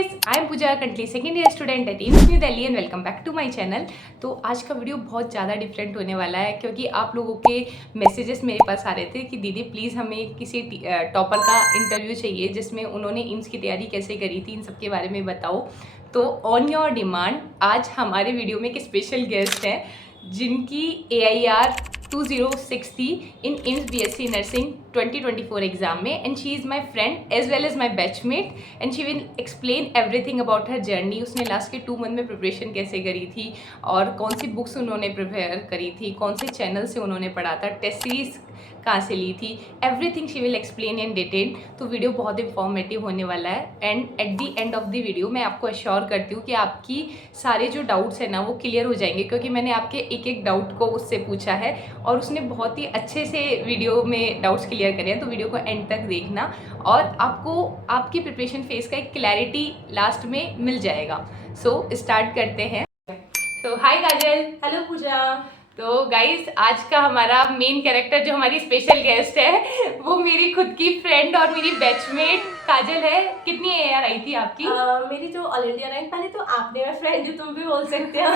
Guys, I am Pooja Kantli, second year student at AIIMS New Delhi and welcome back to my channel. तो आज का video बहुत ज़्यादा डिफरेंट होने वाला है क्योंकि आप लोगों के मैसेजेस मेरे पास आ रहे थे कि दीदी प्लीज़ हमें किसी टॉपर का इंटरव्यू चाहिए जिसमें उन्होंने एम्स की तैयारी कैसे करी थी, इन सब के बारे में बताओ। तो ऑन योर डिमांड आज हमारे वीडियो में एक स्पेशल गेस्ट है जिनकी AIR 206 थी in AIIMS BSc nursing 2024 exam में, and she is my friend as well as my batchmate and she will explain everything about her journey. उसने लास्ट के 2 मंथ में प्रिपरेशन कैसे करी थी और कौन सी बुक्स उन्होंने प्रिपेयर करी थी, कौन से चैनल से उन्होंने पढ़ा था, टेस्ट सीरीज कहाँ से ली थी, everything she will explain in detail. तो वीडियो बहुत इंफॉर्मेटिव होने वाला है and at the end of the video मैं आपको अश्योर करती हूँ कि आपकी सारे जो डाउट्स हैं ना वो क्लियर हो जाएंगे क्योंकि मैंने आपके एक एक डाउट को उससे पूछा है और उसने बहुत ही अच्छे से वीडियो में डाउट्स क्लियर करे हैं। तो वीडियो को एंड तक देखना और आपको आपकी प्रिपरेशन फेज का एक क्लैरिटी लास्ट में मिल जाएगा। सो स्टार्ट करते हैं। तो हाय काजल। हेलो पूजा। तो गाइस, आज का हमारा मेन कैरेक्टर जो हमारी स्पेशल गेस्ट है वो मेरी खुद की फ्रेंड और मेरी बैचमेट काजल है। कितनी AIR आई थी आपकी? मेरी जो ऑल इंडिया रैंक, पहले तो आपने मैं फ्रेंड जो तुम भी बोल सकते हो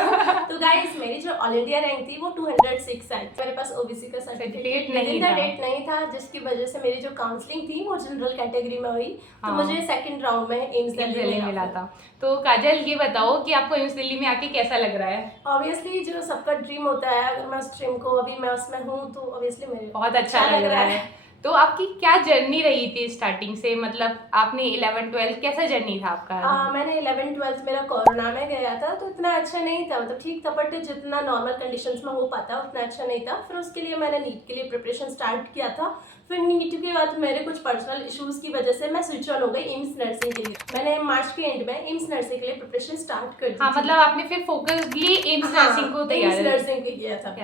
तो गाइस मेरी जो ऑल इंडिया रैंक थी वो 206 आई। मेरे पास OBC का सर्टिफिकेट नहीं था, डेट नहीं था, जिसकी वजह से मेरी जो काउंसलिंग थी वो जनरल कैटेगरी में हुई। तो मुझे सेकंड राउंड में एम्स दिल्ली में मिला था। तो काजल ये बताओ कि आपको एम्स दिल्ली में आके कैसा लग रहा है? ऑब्वियसली जो सबका ड्रीम होता है, अगर मैं स्ट्रीम को अभी मैं उसमें हूँ तो ऑब्वियसली मेरे बहुत अच्छा लग रहा है। तो आपकी क्या जर्नी रही थी स्टार्टिंग से, मतलब आपने 11-12 कैसा जर्नी था आपका? मैंने 11-12 मेरा कोरोना में गया था तो इतना अच्छा नहीं था, मतलब ठीक था बट जितना नॉर्मल कंडीशंस में हो पाता उतना अच्छा नहीं था। फिर उसके लिए मैंने नीट के लिए प्रिपरेशन स्टार्ट किया था। फिर नीट के बाद मेरे कुछ पर्सनल इश्यूज की वजह से मैं स्विच ऑन हो गई एम्स नर्सिंग के लिए। मैंने मार्च के एंड में एम्स नर्सिंग के लिए प्रिपरेशन स्टार्ट कर दी। हाँ, मतलब आपने फिर फोकसली एम्स नर्सिंग को तैयार नर्सिंग किया था।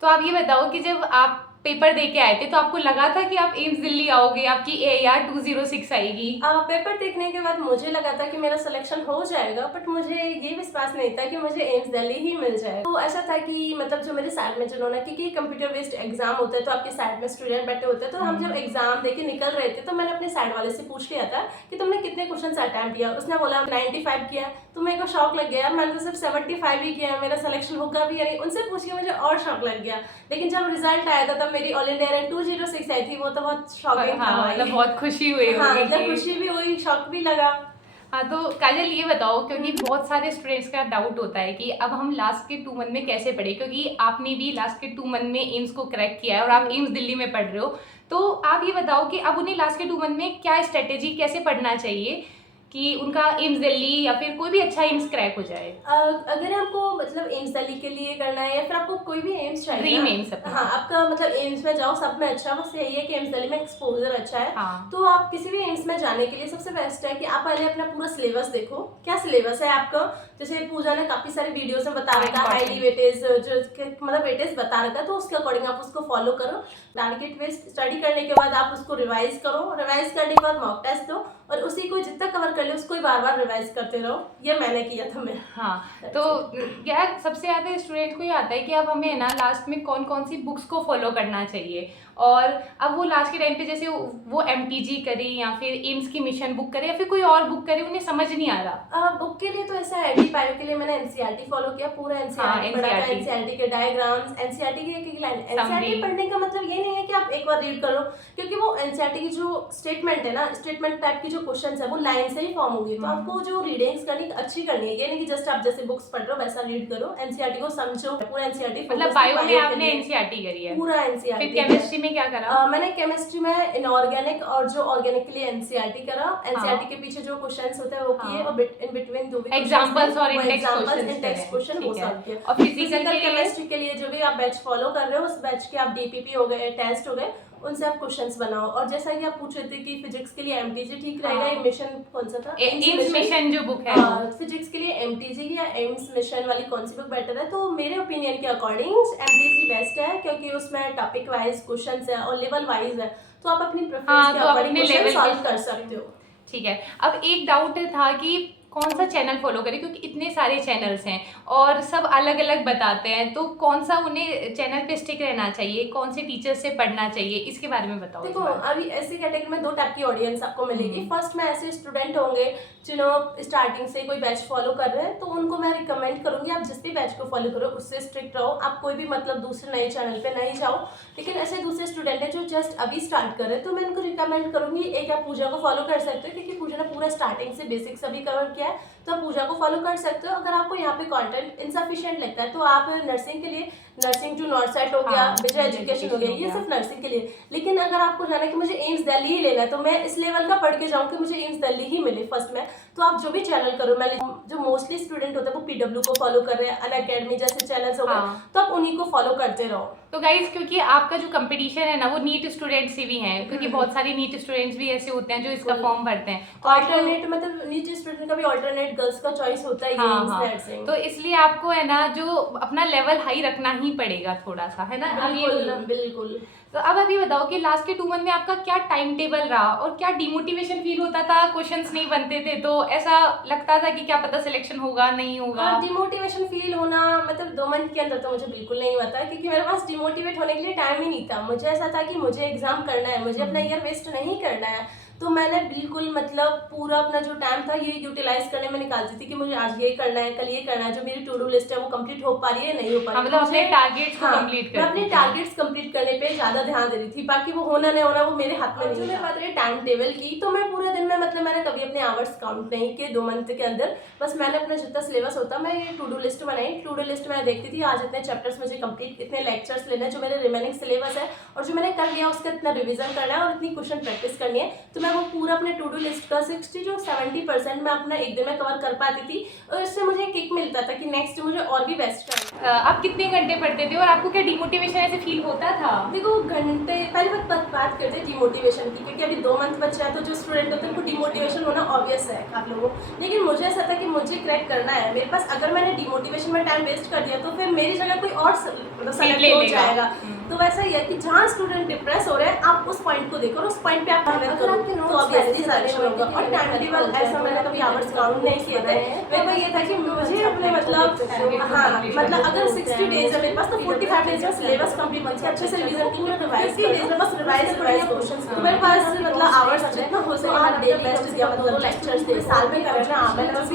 तो आप ये बताओ कि जब आप पेपर दे के आए थे तो आपको लगा था कि आप एम्स दिल्ली आओगे, आपकी AIR 206 आएगी? पेपर देखने के बाद मुझे लगा था कि मेरा सिलेक्शन हो जाएगा, बट मुझे ये विश्वास नहीं था कि मुझे एम्स दिल्ली ही मिल जाएगा। तो ऐसा था कि मतलब जो मेरे साइड में जिन्होंने, क्योंकि कंप्यूटर बेस्ड एग्जाम होता है तो आपके साइड में स्टूडेंट बैठे होते हैं, तो हम जब एग्जाम देके निकल रहे थे तो मैंने अपने साइड वाले से पूछ लिया था कि तुमने कितने क्वेश्चन अटेम्प्ट किया। उसने बोला 95 किया। तो मेरे को शौक लग गया, मैंने तो सिर्फ 75 ही किया, मेरा सिलेक्शन होगा भी यानी। उनसे पूछ के मुझे और शौक लग गया। लेकिन जब रिजल्ट आया था तब मेरी ऑल इंडिया रैंक 206 आई थी। वो तो बहुत शॉकिंग था। मतलब बहुत खुशी हुई होगी। हाँ, मतलब खुशी भी हुई, शौक भी लगा। हाँ, तो काजल ये बताओ, क्योंकि बहुत सारे स्टूडेंट्स का डाउट होता है कि अब हम लास्ट के 2 मंथ में कैसे पढ़े, क्योंकि आपने भी लास्ट के 2 मंथ में एम्स को क्रैक किया है और आप एम्स दिल्ली में पढ़ रहे हो। तो आप ये बताओ कि अब उन्हें लास्ट के 2 मंथ में क्या स्ट्रेटेजी, कैसे पढ़ना चाहिए कि उनका एम्स दिल्ली या फिर कोई भी अच्छा एम्स क्रैक हो जाए? अगर आपको मतलब एम्स दिल्ली के लिए करना है या फिर आपको कोई भी एम्स चाहिए, ड्रीम एम्स हाँ, आपका मतलब एम्स में जाओ, सब में अच्छा, बस यही है कि एम्स दिल्ली में एक्सपोजर अच्छा है। हाँ। तो आप किसी भी एम्स में जाने के लिए सबसे बेस्ट है कि आप पहले अपना पूरा सिलेबस देखो, क्या सिलेबस है आपका। जैसे पूजा ने काफी सारे वीडियोस में बता रखा है, हाईली वेटेज जो मतलब वेटेज बता रखा है, तो उसके अकॉर्डिंग आप उसको फॉलो करो। टारगेट बेस्ड स्टडी करने के बाद आप उसको रिवाइज करो, रिवाइज करने के बाद मॉक टेस्ट दो और उसी को जितना कवर कर ले उसको बार बार रिवाइज करते रहो। ये मैंने किया था। मैं हाँ, तो यार सबसे ज़्यादा स्टूडेंट को ये आता है कि अब हमें ना लास्ट में कौन कौन सी बुक्स को फॉलो करना चाहिए, और अब वो लास्ट के टाइम पे जैसे वो MTG करे या फिर एम्स की मिशन बुक करे या फिर कोई और बुक करे, उन्हें समझ नहीं आ रहा। बुक के लिए तो ऐसा है, पायो के लिए मैंने NCERT फॉलो किया, पूरा NCERT पढ़ा था। NCERT के डायग्राम्स, NCERT की एक लाइन। NCERT पढ़ने का मतलब ये नहीं है कि आप एक बार रीड करो, क्योंकि वो NCERT की जो स्टेटमेंट है ना, स्टेटमेंट टाइप की जो क्वेश्चंस है वो लाइन से ही फॉर्म होगी। तो आपको जो रीडिंग्स करनी अच्छी करनी है, ये नहीं कि जस्ट आप जैसे बुक्स पढ़ रहे हो वैसा रीड करो। NCERT को समझो, पूरा NCERT। मतलब बायो में आपने NCERT करी है? पूरा NCERT। फिर केमिस्ट्री में क्या करा? मैंने केमिस्ट्री में इनऑर्गेनिक और जो ऑर्गेनिक के लिए NCERT करा। NCERT के पीछे जो क्वेश्चंस होते हैं वो किए और इन बिटवीन जो भी एग्जांपल्स और इंडेक्स क्वेश्चन वो सॉल्व किए। और फिजिकल केमिस्ट्री के लिए जो भी आप बैच फॉलो कर रहे हो, उस बैच के आप DPP हो गए, टेस्ट हो गए, उनसे आप क्वेश्चंस बनाओ। और जैसा कि आप पूछ रहे थे कि फिजिक्स के लिए MTG ठीक रहेगा, मिशन कौन सा था? एम्स मिशन जो बुक है। फिजिक्स के लिए MTG या एम्स मिशन वाली कौन सी बुक बेटर है? तो मेरे ओपिनियन के अकॉर्डिंग MTG बेस्ट है, क्योंकि उसमें टॉपिक वाइज क्वेश्चंस है और लेवल वाइज है, तो आप अपनी प्रेफरेंस के अकॉर्डिंग क्वेश्चन सॉल्व कर सकते हो। ठीक है। अब एक डाउट था कि कौन सा चैनल फॉलो करें, क्योंकि इतने सारे चैनल्स हैं और सब अलग अलग बताते हैं, तो कौन सा उन्हें चैनल पे स्टिक रहना चाहिए, कौन से टीचर से पढ़ना चाहिए, इसके बारे में बताओ। देखो अभी ऐसी कैटेगरी में दो टाइप की ऑडियंस आपको मिलेगी। फर्स्ट में ऐसे स्टूडेंट होंगे जिन्होंने स्टार्टिंग से कोई बैच फॉलो कर रहे हैं, तो उनको मैं रिकमेंड करूंगी आप जिस भी बैच को फॉलो करो उससे स्ट्रिक्ट रहो, आप कोई भी मतलब दूसरे नए चैनल पे नहीं जाओ। लेकिन ऐसे दूसरे स्टूडेंट हैं जो जस्ट अभी स्टार्ट कर रहे हैं, तो मैं उनको रिकमेंड करूंगी एक आप पूजा को फॉलो कर सकते हो, क्योंकि पूजा ने पूरा स्टार्टिंग से बेसिक्स अभी कवर किया है, तो आप पूजा को फॉलो कर सकते हो। अगर आपको यहाँ पे कंटेंट इनसफिशिएंट लगता है तो आप नर्सिंग के लिए नर्सिंग टू नॉर्थ साइड हो गया, विजय एजुकेशन हो गया, ये सिर्फ नर्सिंग के लिए। लेकिन अगर आपको जाना है कि मुझे एम्स दिल्ली ही लेना है, तो मैं इस लेवल का पढ़ के जाऊँ कि मुझे एम्स दिल्ली ही मिले फर्स्ट में, तो आप जो भी चैनल करो, मैं जो मोस्टली स्टूडेंट होते हैं वो पीडब्ल्यू को फॉलो कर रहे हैं, अनअकैडमी जैसे चैनल्स हो गए, तो आप उन्हीं को फॉलो करते रहो। तो गाइज क्योंकि आपका जो कंपटीशन है ना वो नीट स्टूडेंट से भी है, क्योंकि बहुत सारे नीट स्टूडेंट्स भी ऐसे होते हैं जो इसका फॉर्म भरते हैं, तो ऑल्टरनेट मतलब नीट स्टूडेंट का भी ऑल्टरनेट गर्ल्स का चॉइस होता है। हाँ, तो इसलिए आपको है ना जो अपना लेवल हाई रखना ही पड़ेगा थोड़ा सा, है ना। बिल्कुल। तो अब अभी बताओ कि लास्ट के 2 मंथ में आपका क्या टाइम टेबल रहा और क्या डिमोटिवेशन फील होता था, क्वेश्चंस नहीं बनते थे तो ऐसा लगता था कि क्या पता सिलेक्शन होगा नहीं होगा? डिमोटिवेशन फील होना मतलब 2 मंथ के अंदर तो मुझे बिल्कुल नहीं हुआ था, क्योंकि मेरे पास डिमोटिवेट होने के लिए टाइम ही नहीं था। मुझे ऐसा था कि मुझे एग्जाम करना है, मुझे अपना ईयर वेस्ट नहीं करना है, तो मैंने बिल्कुल मतलब पूरा अपना जो टाइम था ये यूटिलाइज करने में निकालती थी कि मुझे आज ये करना है, कल ये करना है, जो मेरी टू डू लिस्ट है वो कंप्लीट हो पा रही है नहीं हो पा रही है, मतलब अपने टारगेट्स को कंप्लीट मैं अपने टारगेट्स कंप्लीट करने पे ज्यादा ध्यान दे रही थी, बाकी वो होना नहीं होना वो मेरे हाथ में नहीं। मेरे बात रही टाइम टेबल की, तो मैं पूरे दिन में मतलब मैंने कभी अपने आवर्स काउंट नहीं किए 2 मंथ के अंदर, बस मैंने अपना जितना सिलेबस होता मैं ये टू डू लिस्ट बनाई। टू डू लिस्ट में देखती थी आज इतने चैप्टर्स मुझे कंप्लीट, इतने लेक्चर्स लेने, जो मेरे रिमेनिंग सिलेबस है और जो मैंने कर लिया उसका इतना रिविजन करना है और इतनी क्वेश्चन प्रैक्टिस करनी है, तो मैं वो पूरा अपने टू डू लिस्ट का 60 to 70% मैं अपना एक दिन में कवर कर पाती थी, और इससे मुझे किक मिलता था कि नेक्स्ट मुझे और भी बेस्ट करना। आप कितने घंटे पढ़ते थे और आपको क्या डिमोटिवेशन ऐसे फील होता था? देखो घंटे पहले बात करते हैं डिमोटिवेशन की, क्योंकि अभी 2 मंथ बच्चे हैं तो जो स्टूडेंट होते हैं उनको डिमोटिवेशन होना ऑब्वियस है आप लोगों को, लेकिन मुझे ऐसा था कि मुझे क्रैक करना है मेरे पास। अगर मैंने डिमोटिवेशन में टाइम वेस्ट कर दिया तो फिर मेरी जगह कोई और मतलब सेलेक्ट हो जाएगा। तो वैसा ही है कि जहाँ स्टूडेंट डिप्रेस हो रहे हैं आप उस पॉइंट को देखो और उस पॉइंट पे आप मेहनत करो, तो ऑब्वियसली सिलेक्शन होगा। और टाइम टेबल ऐसा मैंने कभी आवर्स काउंट नहीं किए थे, मेरे को ये था कि मुझे अपने मतलब मतलब अगर 60 डेज है मेरे पास तो 45 डेज में सिलेबस कंप्लीट करके अच्छे से रिवीजन करके रिवाइज 50 डेज में बस रिवाइज क्वेश्चंस, तो मेरे पास मतलब आवर्स जितना हो सके आप डेली बेस्ट दिया, मतलब लेक्चर्स दे साल में करना मैंने बस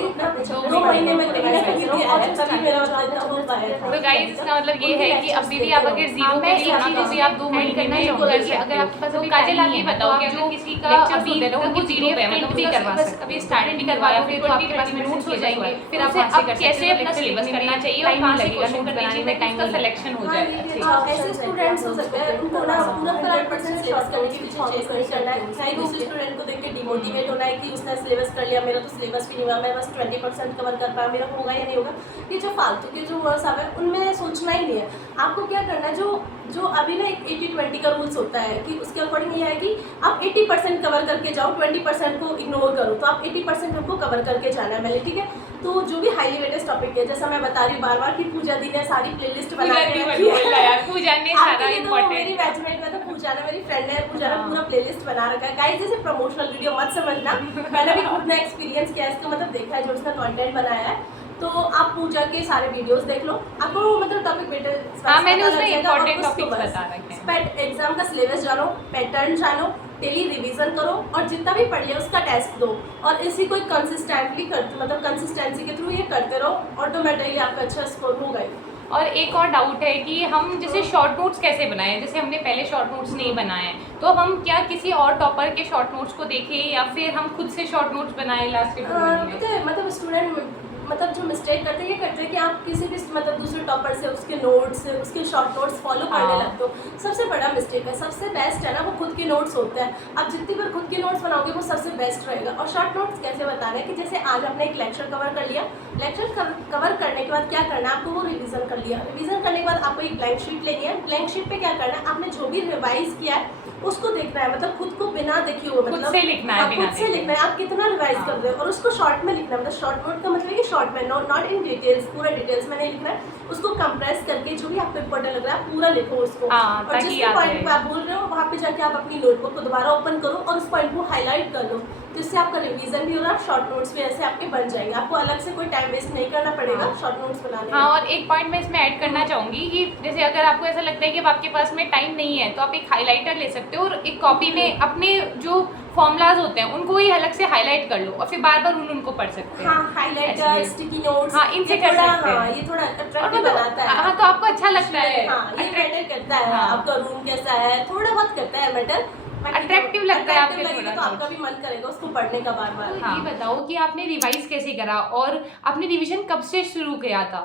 2 महीने में दिया है तभी मेरा मतलब हो पाया। तो गाइस इसका मतलब ये है कि अभी भी आप अगर जीरो पे होना तो भी आप 2 महीने करना चाहिए। अगर आपके पास अभी काजल आप ये बताओ कि अगर किसी का अभी उनकी पीडीएफ है मतलब भी करवा सकते, अभी स्टार्ट भी करवाया फिर तो आपके पास नोट्स हो जाएंगे, फिर आप वहां से कर सकते हो। कैसे अपना सिलेबस करना चाहिए और कहां से क्वेश्चन बनाने में टाइम का सिलेक्शन हो जाएगा। ऐसे स्टूडेंट्स हो सकते हैं उनको ना पूरा 100% सिलेबस करने के पीछे चेस नहीं करना है, चाहे दूसरे स्टूडेंट को देख के डिमोटिवेट होना है कि उसने सिलेबस कर लिया, मेरा तो सिलेबस भी नहीं हुआ, मैं बस 20% कवर कर पाया, मेरा होगा या नहीं होगा। ये जो फालतू के जो वर्ड्स आ रहे हैं उनमें सोचना ही नहीं है। आपको क्या करना है, जो अभी ना 80-20 का रूल्स होता है कि उसके अकॉर्डिंग ये है कि आप 80% कवर करके जाओ, 20% को इग्नोर करो, तो आप 80% हमको कवर करके जाना है मैंने, ठीक है। तो जो भी हाईली वेटेड टॉपिक है, जैसा मैं बता रही हूँ बार-बार कि पूजा दी ने सारी प्लेलिस्ट बना के रखी है यार, पूजा ने सारा इंपॉर्टेंट, मेरी बैचमेट में तो पूजा ने मेरी फ्रेंड है, पूजा ने पूरा प्लेलिस्ट बना रखा है। गाइस जैसे प्रमोशनल वीडियो मत समझना, मैंने भी खुद ने एक्सपीरियंस किया है इसको, मतलब देखा है जो उसने कंटेंट बनाया है, तो आप पूजा के सारे वीडियोस देख लो, आपको मतलब टॉपिक बेटर हां मैंने उसमें इंपॉर्टेंट टॉपिक्स बता रखे हैं। पेट एग्जाम का सिलेबस जानो, पैटर्न जानो, डेली रिवीजन करो और जितना भी पढ़ लिया उसका टेस्ट दो, और इसी को कंसिस्टेंटली करते मतलब कंसिस्टेंसी के थ्रू ये करते रहो, ऑटोमेटिकली आपका अच्छा स्कोर होगा ही। और एक और डाउट है कि हम जैसे शॉर्ट नोट्स कैसे बनाएं, जैसे हमने पहले शॉर्ट नोट्स नहीं बनाए हैं तो हम क्या किसी और टॉपर के शॉर्ट नोट्स को देखें या फिर हम खुद से शॉर्ट नोट्स बनाएं लास्ट के 2 महीने में? मतलब स्टूडेंट मतलब जो मिस्टेक करते हैं ये करते हैं कि आप किसी भी मतलब दूसरे टॉपर से उसके नोट्स उसके शॉर्ट नोट्स फॉलो करने लगते हो, सबसे बड़ा मिस्टेक है। सबसे बेस्ट है ना वो खुद के नोट्स होते हैं, आप जितनी बार खुद के नोट्स बनाओगे वो सबसे बेस्ट रहेगा। और शॉर्ट नोट्स कैसे बताना है कि जैसे आज आपने एक लेक्चर कवर कर लिया, लेक्चर कवर करने के बाद क्या करना है आपको, वो रिवीजन कर लिया, रिवीजन करने के बाद आपको एक ब्लैंक शीट लेनी है, ब्लैंक शीट पे क्या करना है आपने जो भी रिवाइज किया है उसको देखना है, मतलब खुद को बिना देखे हुए मतलब खुद से लिखना है, खुद से लिखना है आप कितना रिवाइज कर रहे हो, और उसको शॉर्ट में लिखना है, मतलब शॉर्ट नोट का मतलब कि शॉर्ट में, नॉट इन डिटेल्स, पूरा डिटेल्स में नहीं लिखना है, उसको कंप्रेस करके जो भी आपको इम्पोर्टेंट लग रहा है पूरा लिखो उसको। और जिस पॉइंट पे आप बोल रहे हो वहाँ पे जाके आप अपनी नोटबुक को दोबारा ओपन करो और उस पॉइंट को हाईलाइट कर लो, जिससे आपका रिवीजन भी होगा, शॉर्ट नोट्स भी ऐसे आपके बन जाएंगे, आपको अलग से कोई टाइम वेस्ट नहीं करना पड़ेगा शॉर्ट नोट्स बनाने हाँ, में। और एक पॉइंट मैं इसमें ऐड करना चाहूँगी कि जैसे अगर आपको ऐसा लगता है कि अब आपके पास में टाइम नहीं है तो आप एक हाइलाइटर ले सकते हो और एक कॉपी में अपने जो फॉर्मूलाज होते हैं उनको ही अलग से हाईलाइट कर लो और फिर बार बार उनको पढ़ सकते हैं। हाँ, हाइलाइटर, स्टिकी नोट्स, हाँ, इनसे कर सकते हैं। हाँ, ये थोड़ा और अट्रैक्टिव बनाता है। हाँ, तो आपको अच्छा लगता है। हाँ, ये मैटर करता है, हाँ। आपका रूम कैसा है, थोड़ा बहुत करता है मैटर। Attractive लगता है आपके लगेगा तो थोड़ा आपका भी मन करेगा उसको पढ़ने का बार बार। तो ये बताओ कि आपने रिवाइज कैसे करा और आपने रिवीजन कब से शुरू किया था?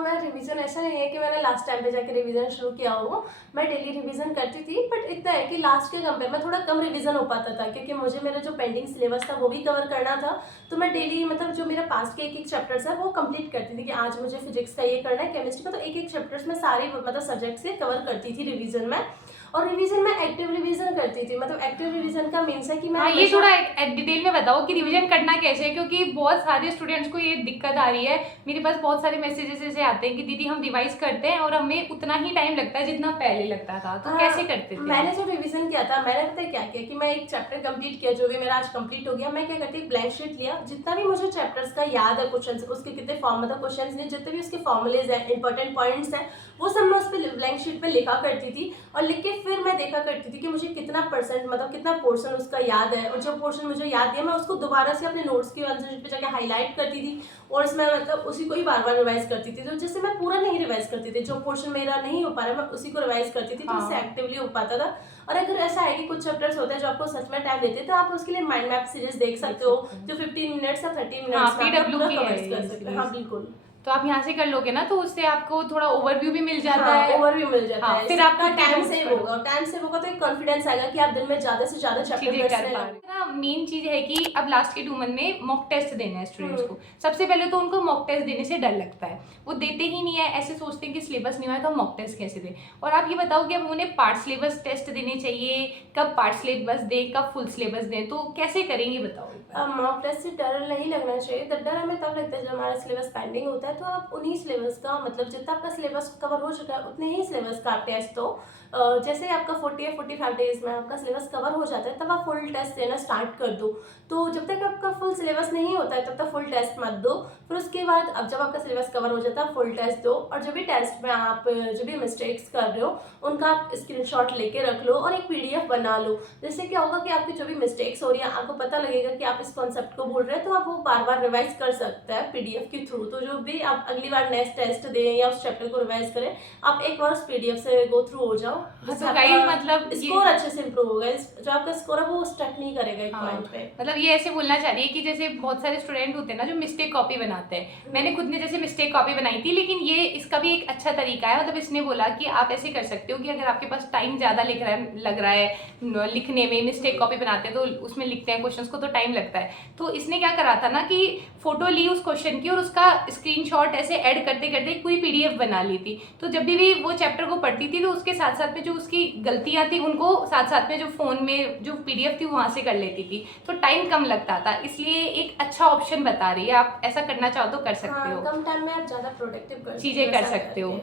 मैं रिवीजन ऐसा नहीं है कि मैंने लास्ट टाइम पे जाके रिवीजन शुरू किया हो, मैं डेली रिवीजन करती थी, बट इतना है कि लास्ट के कंपेयर में थोड़ा कम रिवीजन हो पाता था क्योंकि मुझे मेरा जो पेंडिंग सिलेबस था वो भी कवर करना था। तो मैं डेली मतलब जो मेरा पास्ट के एक एक चैप्टर्स है वो कंप्लीट करती थी कि आज मुझे फिजिक्स का ये करना है, केमिस्ट्री का, तो एक एक चैप्टर्स में सारे मतलब सब्जेक्ट्स के कवर करती थी रिवीजन में। और रिवीजन में एक्टिव रिवीजन करती थी, मतलब एक्टिव रिवीजन का मीन्स है कि मैं हाँ, ये थोड़ा डिटेल में बताओ कि रिवीजन करना कैसे है, क्योंकि बहुत सारे स्टूडेंट्स को ये दिक्कत आ रही है। मेरे पास बहुत सारे मैसेजेस ऐसे आते हैं कि दीदी हम रिवाइज करते हैं और हमें उतना ही टाइम लगता है जितना पहले लगता था, तो कैसे करते थे? मैंने जो रिवीजन किया था, मैंने पता है क्या किया कि मैं एक चैप्टर कंप्लीट किया, जो भी मेरा आज कंप्लीट हो गया, मैं क्या करती, ब्लैंक शीट लिया, जितना भी मुझे चैप्टर्स का याद है क्वेश्चन, उसके कितने फॉर्म मतलब क्वेश्चन नहीं, जितने भी उसके फॉर्मुलेज हैं, इंपॉर्टेंट पॉइंट्स हैं, वो सब मैं उस पर ब्लैंक शीट पे लिखा करती थी। और लिख के फिर मैं देखा करती थी कि मुझे कितना परसेंट मतलब कितना पोर्शन उसका याद है, और जो पोर्शन मुझे याद दिया मैं उसको दोबारा से अपने नोट्स की आंसर शीट पे जाके हाईलाइट करती थी और इसमें मतलब उसी को ही बार बार रिवाइज करती थी। तो जैसे मैं पूरा नहीं रिवाइज करती थी, जो पोर्शन मेरा नहीं हो पा रहा मैं उसी को रिवाइज करती थी, तो उससे एक्टिवली हो पाता था। और अगर ऐसा है कि कुछ चैप्टर्स होते हैं जो आपको सच में टाइम देते हैं, तो आप उसके लिए माइंड मैप सीरीज देख सकते हो, जो 15 मिनट्स या 30 मिनट्स में आप पूरा कवर कर सकते हो। हाँ, बिल्कुल। तो आप यहाँ से कर लोगे ना, तो उससे आपको थोड़ा ओवरव्यू भी मिल जाता हाँ, है। ओवरव्यू मिल जाता हाँ, है, फिर आपका टाइम सेव होगा, टाइम सेव होगा तो एक कॉन्फिडेंस आएगा कि आप दिन में ज्यादा से ज्यादा चीजें चैप्टर कर पा रहे हैं। मेन चीज है कि अब लास्ट के 2 मंथ में मॉक टेस्ट देना है स्टूडेंट्स को। सबसे पहले तो उनको मॉक टेस्ट देने से डर लगता है, वो देते ही नहीं है, ऐसे सोचते हैं कि सिलेबस नहीं हुआ है तो मॉक टेस्ट कैसे दें। और आप ये बताओ कि अब उन्हें पार्ट सिलेबस टेस्ट देने चाहिए, कब पार्ट सिलेबस दें, कब फुल सिलेबस दें, तो कैसे करेंगे बताओ? मॉक टेस्ट से डर नहीं लगना चाहिए। डर हमें तब लगता है जब हमारा सिलेबस पेंडिंग होता है, तो आप उन्हीं सिलेबस का मतलब जितना आपका सिलेबस कवर हो चुका है उतने ही सिलेबस का आप टेस्ट दो। जैसे आपका 40 या 45 डेज में आपका सिलेबस कवर हो जाता है, तब आप फुल टेस्ट देना स्टार्ट कर दो। तो जब तक आपका फुल सिलेबस नहीं होता है तब तक फुल टेस्ट मत दो। फिर उसके बाद अब जब आपका सिलेबस कवर हो जाता है फुल टेस्ट दो, और जो भी टेस्ट में आप जो भी मिस्टेक्स कर रहे हो उनका आप स्क्रीनशॉट लेके रख लो और एक PDF बना लो। जिससे क्या होगा कि आपकी जो भी मिस्टेक्स हो रही है आपको पता लगेगा कि आप इस कॉन्सेप्ट को भूल रहे हैं, तो आप वो बार बार रिवाइज कर सकते हैं PDF के थ्रू। तो जो भी आप अगली बार नेक्स्ट टेस्ट दें या उस चैप्टर को रिवाइज करें, आप एक बार उस PDF से गो थ्रू हो जाओ, तो गाइस मतलब स्कोर अच्छे से इंप्रूव होगा। जो आपका स्कोर है वो स्टक नहीं करेगा एक पॉइंट पे। मतलब ये ऐसे बोलना चाह रही है कि जैसे बहुत सारे स्टूडेंट होते हैं ना जो मिस्टेक कॉपी बनाते हैं, मैंने खुद ने जैसे मिस्टेक कॉपी बनाई थी, लेकिन ये इसका भी एक अच्छा तरीका है। मतलब इसने बोला कि आप ऐसे कर सकते हो कि अगर आपके पास टाइम ज़्यादा लग रहा है लिखने में, मिस्टेक कॉपी बनाते हैं तो उसमें लिखते हैं क्वेश्चंस को तो टाइम लगता है, तो इसने क्या करा था ना कि फोटो ली उस क्वेश्चन की और उसका स्क्रीनशॉट ऐसे ऐड करते करते एक पूरी PDF बना ली थी। तो जब भी वो चैप्टर को पढ़ती थी तो उसके साथ साथ में जो उसकी गलतियां थी उनको साथ साथ में जो फोन में जो PDF थी वहां से कर लेती थी, तो टाइम कम लगता था। इसलिए एक अच्छा ऑप्शन बता रही है, आप ऐसा करना चाहो तो कर सकते हो। कम टाइम में आप ज्यादा प्रोडक्टिव चीजें कर सकते हो।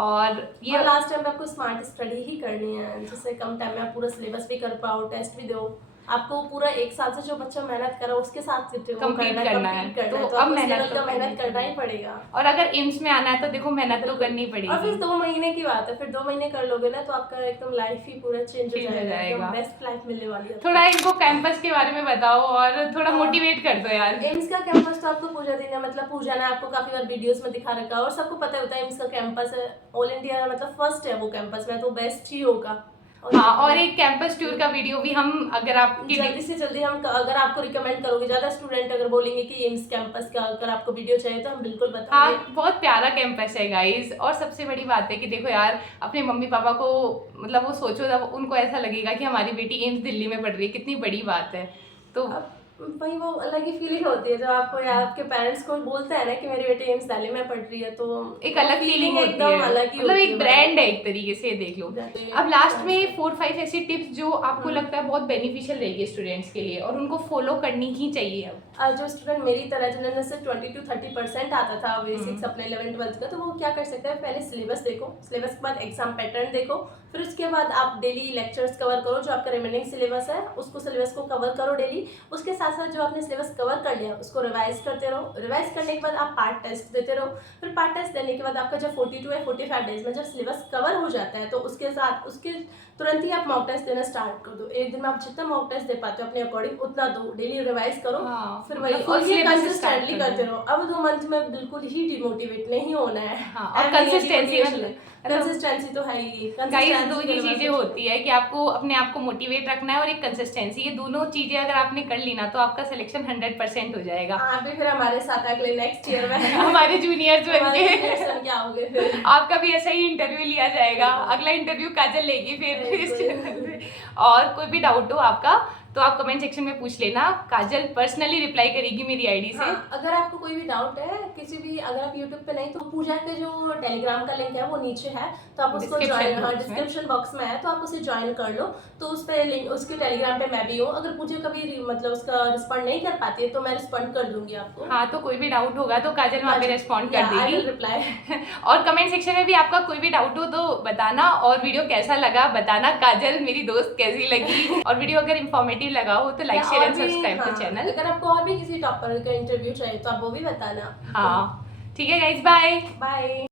और ये लास्ट टाइम आपको स्मार्ट स्टडी ही करनी है, जिससे कम टाइम में आप पूरा सिलेबस भी कर पाओ, टेस्ट भी दो। आपको पूरा एक साल से जो बच्चा मेहनत करा उसके साथ कंप्लीट करना है, तो अब मेहनत करना ही पड़ेगा। और अगर एम्स में आना है तो देखो मेहनत तो करनी पड़ेगी। और फिर 2 महीने की बात है, फिर 2 महीने कर लोगे ना तो आपका एकदम लाइफ ही पूरा चेंज हो जाएगा, बेस्ट लाइफ मिलने वाली है। थोड़ा इनको कैंपस के बारे में बताओ और थोड़ा मोटिवेट कर दो यार। एम्स का कैंपस तो आपको पूजा दिन है, मतलब पूजा ने आपको काफी बार वीडियोस में दिखा रखा है और सबको पता होता है एम्स का कैंपस है ऑल इंडिया मतलब फर्स्ट है वो कैंपस में, तो बेस्ट ही होगा। हाँ, और एक कैंपस टूर का वीडियो भी हम अगर आप जल्दी से जल्दी हम अगर आपको रिकमेंड करोगे, ज्यादा स्टूडेंट अगर बोलेंगे कि एम्स कैंपस का अगर आपको वीडियो चाहिए तो हम बिल्कुल बताएंगे। हाँ, बहुत प्यारा कैंपस है गाइस। और सबसे बड़ी बात है कि देखो यार, अपने मम्मी पापा को मतलब वो सोचो जब उनको ऐसा लगेगा कि हमारी बेटी एम्स दिल्ली में पढ़ रही है, कितनी बड़ी बात है। तो वही वो अलग ही फीलिंग होती है जब आपको या आपके पेरेंट्स को बोलते हैं ना कि मेरी बेटी एम्स दिल्ली में पढ़ रही है, तो एक अलग फीलिंग होती एकदम है, अलग ही मतलब होती एक है ब्रांड है एक तरीके से, देख लो। Exactly. अब लास्ट में 4-5 ऐसी टिप्स जो आपको हम्म। लगता है बहुत बेनिफिशियल रहेगी स्टूडेंट्स के लिए और उनको फॉलो करनी ही चाहिए अब। जो स्टूडेंट मेरी तरह जिन्होंने से 20 to 30% आता था बेसिक्स अपने 11th-12th का, तो वो क्या कर सकते हैं, पहले सिलेबस देखो, सिलेबस के बाद एग्जाम पैटर्न देखो, फिर उसके बाद आप डेली लेक्चर्स कवर करो, जो आपका रिमेनिंग सिलेबस है उसको सिलेबस को कवर करो डेली। उसके साथ साथ जो आपने सिलेबस कवर कर लिया उसको रिवाइज करते रहो, रिवाइज करने के बाद आप पार्ट टेस्ट देते रहो, फिर पार्ट टेस्ट देने के बाद आपका जब 42 या 45 डेज में जब सिलेबस कवर हो जाता है तो उसके साथ उसके तुरंत ही आप मॉक टेस्ट देना स्टार्ट कर दो। एक दिन में आप जितना मॉक टेस्ट दे पाते हो अपने अकॉर्डिंग उतना दो, डेली रिवाइज करो। हाँ, फिर वही मतलब और full ये syllabus कंसिस्टेंटली start कर करते दो। रहो। अब 2 मंथ में बिल्कुल ही डिमोटिवेट नहीं होना है। हाँ, और कंसिस्टेंसी कंसिस्टेंसी तो है ही। गाइस, दो ही Consistency चीजें होती है कि आपको अपने आप को मोटिवेट रखना है और एक कंसिस्टेंसी, ये दोनों चीजें अगर आपने कर ली ना तो आपका सिलेक्शन 100% हो जाएगा। आप भी फिर हमारे साथ अगले नेक्स्ट ईयर में हमारे जूनियर्स बन हमारे के juniors बन के आओगे फिर। आपका भी ऐसा ही इंटरव्यू लिया जाएगा। अगला इंटरव्यू काजल लेगी फिर इस चैनल पे। और कोई भी डाउट हो आपका तो आप कमेंट सेक्शन में पूछ लेना, काजल पर्सनली रिप्लाई करेगी मेरी आईडी से। हाँ, अगर आपको कोई भी डाउट है किसी भी, अगर आप यूट्यूब पे नहीं तो पूजा के जो टेलीग्राम का लिंक है वो नीचे है, तो आप उसको ज्वाइन, हाँ डिस्क्रिप्शन बॉक्स में है, तो आप उसे ज्वाइन कर लो। तो उस पे लिंक, उसके टेलीग्राम पे मैं भी हूँ। अगर पूजा कभी मतलब उसका रिस्पॉन्ड नहीं कर पाती है तो मैं रिस्पॉन्ड कर दूंगी आपको। हाँ, तो कोई भी डाउट होगा तो काजल वहाँ पे रिस्पॉन्ड कर देगी। रिप्लाई और कमेंट सेक्शन में भी आपका कोई भी डाउट हो तो बताना, और वीडियो कैसा लगा बताना, काजल मेरी दोस्त कैसी लगी, और वीडियो अगर इंफॉर्मेटिव लगा हो तो like share and subscribe the channel. अगर आपको और भी किसी टॉपर का इंटरव्यू चाहिए तो आप वो भी बताना। हाँ ठीक है गाइज, बाय बाय।